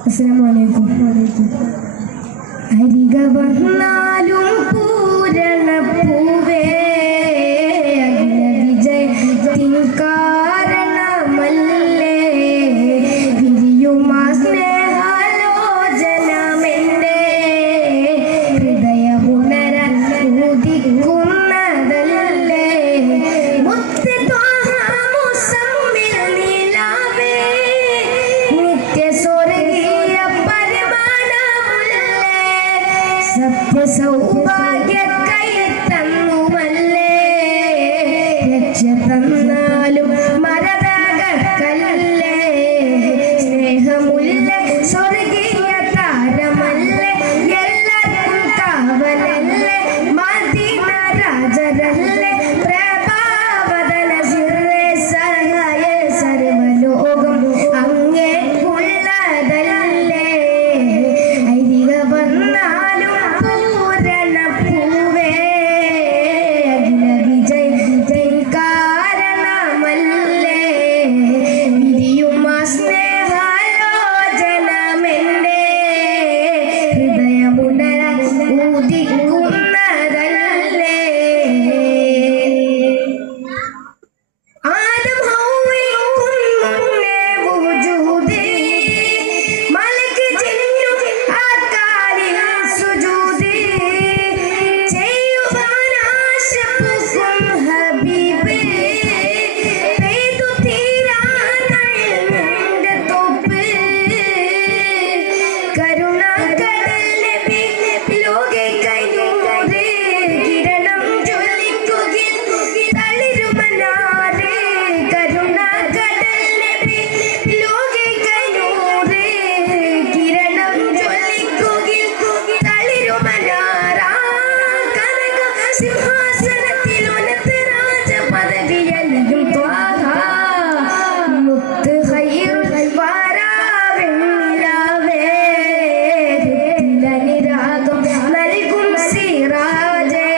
അസ്സലാമു അലൈക്കും. അരിക വന്നാലും പൂരണ പൂവേ അഖില വിജയത്തിൻ കാരണമല്ലേ വിരിയുമാ സ്നേഹാലോചനമെന്റെ ഹൃദയമുണരാൻ ഉദിക്കുന്നതല്ലേ മുത്ത് ത്വാഹ മുസമ്മിൽ നിലാവേ നിത്യ സ്വർഗീയ പരിമാണമുള്ളേ സത്യ സൗഭാഗ്യ കൈ തന്നുമല്ലേ രക്ഷ തന്നാലും മരതകർക്കല്ലേ സ്നേഹമുള്ള സ്വർഗീയ താരമല്ലേ എല്ലാവർക്കും കാവലല്ലേ മദീന രാജരല്ലേ പ്രഭാവദന സിറേ സഹായ സർവലോകം അങ്ങേക്കുള്ളതല്ലേ അരിക വന്നാലും പൂരണ പൂവേ അഖില വിജയത്തിൻ കാരണമല്ലേ വിരിയുമാ സ്നേഹാലോചനമെന്റെ ഹൃദയമുണരാൻ ഉദിക്കുന്നതല്ലേ ആദം ഹൗവയ്ക്കും മുന്നേ വുജൂദ് മലക്ക് ജിന്നും അക്കാലിൽ സുജൂദ് ചെയ്യുവാൻ ആശപ്പൂക്കും ഹബീബ് പെയ്തു തീരാനഴിഞ്ഞ തോപ്പ് കരുണാകടൽ നബി ലോകെ കൈനൂറ് കിരണം ജ്വലിക്കുകയിൽ തളിരുമനാറ് കരുണാകടൽ നബി ലോകെ കൈനൂറ് കിരണം ജ്വലിക്കുകയിൽ തളിരുമനാറാ കനക സിംഹാസനത്തിൽ ഉന്നത രാജപദവിയലിയും ത്വാഹ മുത്ത് ഖൈറുൽ വറാ വെണ്ണിലാവേ ഋത്തിലനുരാഗം നൽകും സിറാജേ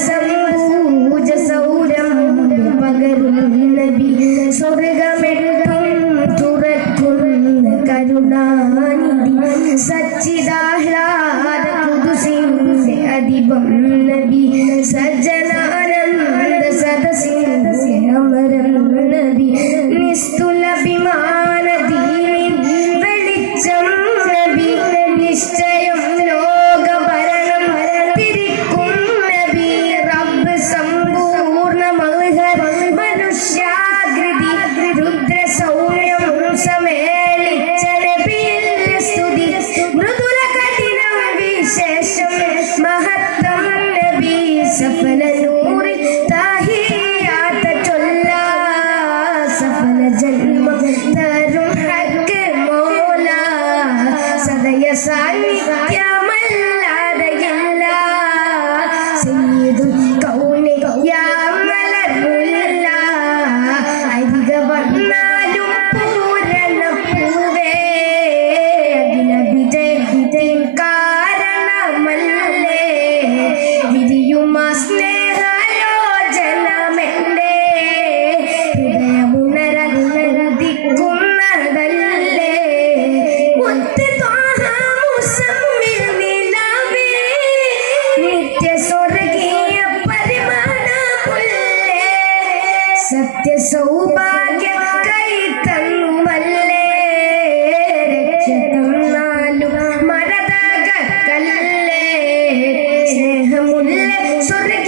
സർവസംഭൂജ സൗരം പകരും നബി സ്വർഗമെട്ടും തുറക്കുന്ന കരുണാനിധി സച്ചിദാഹ്ലാദ കുദുസിന്റെ അധിപം നബി സജ്ജനാനന്ദ സദസിന്റെ അമരം നബി നിസ്തുലഭിമാന ദീനിൻ വെളിച്ചം നബി നിശ്ചയം ലോകഭരണം തിരിക്കും നബി റബ്ബ് സമ്പൂർണ്ണ മഹർ മനുഷ്യാകൃതി രുദ്ര സൗമ്യം സമേളിച്ച നബിയിൽ സ്തുതി മൃദുല കഠിനം വിശേഷം മഹത്വം നബി സഫല നൂറി താഹിയാത്ത ചൊല്ല സഫല ജന്മം തരും ഹക്ക് മൗല സദയ സാന്നിധ്യമല്ലാതെയല്ല സയ്യിദുൽ കൗനി യാ മലർമുല്ല അരിക വന്നാലും പൂരണ പൂവേ അഖില വിജയത്തിൻ കാരണമല്ലേ വിരിയുമാ സ്നേഹാലോചനമെന്റെ ഹൃദയമുണരാൻ ഉദിക്കുന്നതല്ലേ മുത്ത് ത്വാഹ മുസമ്മിൽ നിലാവേ നിത്യ സ്വർഗീയ പരിമാണമുള്ളേ സത്യ സൗഭാഗ്യ കൈ തന്നുമല്ലേ രക്ഷ തന്നാലും മരതകർക്കല്ലേ സ്നേഹമുള്ള സ്വർഗീയ